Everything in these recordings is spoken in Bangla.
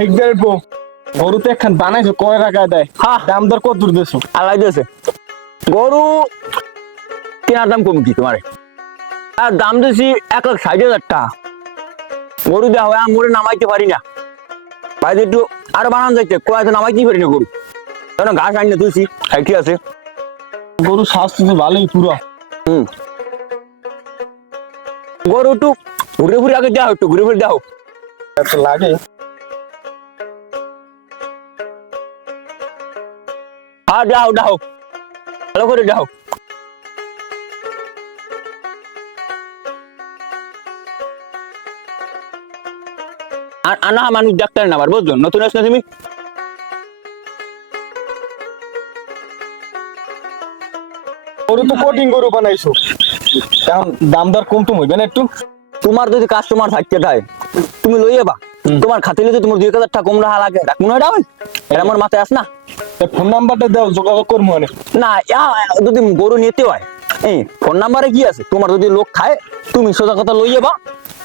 ঠিক দেখব গরু তো একখান বানাইছো কয় টাকা দেয়? হ্যাঁ। দাম দর কত দূর দেছো আল্লাহ দিয়েছে গরু কেনার দাম কম কি তোমার? আর দাম দিয়েছি এক লাখ ষাট হাজার টাকা। গরু দেওয়া হয় আমি নামাইতে পারি না। বাইরে একটু আরও বানান যাইতে কোয়া তো নামাইতেই পারি না গরু। কারণ ঘাস আনি না তুলছি সাইটি আছে? গরু স্বাস্থ্য তো ভালোই পুরো। হুম। গরু একটু ঘুরে ঘুরে আগে দেওয়া একটু ঘুরে ঘুরে দেওয়া লাগে। হ্যাঁ দেওয়া হোক। ভালো করে হোক। আর আনা মানুষ ডাক্তার না আবার বুঝলো নতুন আসলে তুমি গরু তো কঠিন গরু বানাইছো দাম দাম দর কম তো হইবে না একটু তোমার যদি কাস্টমার থাকতে থাকে তুমি লই যাবা তোমার খাতে যদি তোমার দুই হাজার টাকা কম রাখা লাগে রাখ হয় ডাউন এটা আমার মাথায় আস না? ফোন নাম্বারটা দাও যোগাযোগ করব মানে না যদি গরু নিতে হয় এই ফোন নাম্বারে কি আছে? তোমার যদি লোক খায় তুমি সোজা কথা লই যাবা।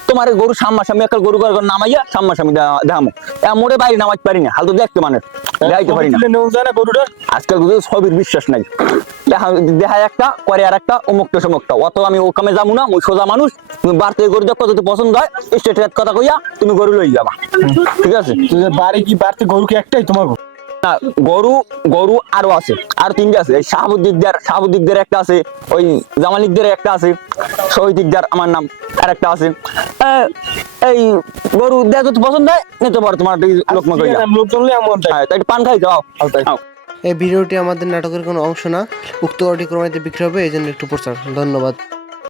তোমার গরু সামনাসামনি একটা গরু গরু নামাইয়া সামনাসামনি মোড়ে বাইরে নামাইতে পারি না হাল তো দেখতে মানে দেখাইতে পারি না। গরুটা? আজকাল সবির বিশ্বাস নাই। দেখা একটা করে আর একটা অমুকটা সমুকটা। অত আমি ও কামে যাব না ওই সোজা মানুষ। তুমি বাড়তে গরু দেখো যদি পছন্দ হয় স্টেট কথা কইয়া তুমি গরু লই যাবা। ঠিক আছে? বাড়ি কি বাড়তে গরু কি একটাই তোমার না গরু গরু আরও আছে আর তিনটে আছে। এই শাহাবুদ্দিকদার শাহাবুদ্দিকদার একটা আছে ওই জামালিকদের একটা আছে শহীদিকদার আমার নাম আর একটা আছে। এই গরু দেখ যদি পছন্দ হয়? নিতে পারো তোমার লোকমা হ্যাঁ তাই পান খাই যাও। এই ভিডিওটি আমাদের নাটকের কোনো অংশ না উক্ত অডিও ক্রমাইতে বিক্রি হবে এই জন্য একটু প্রচার। ধন্যবাদ।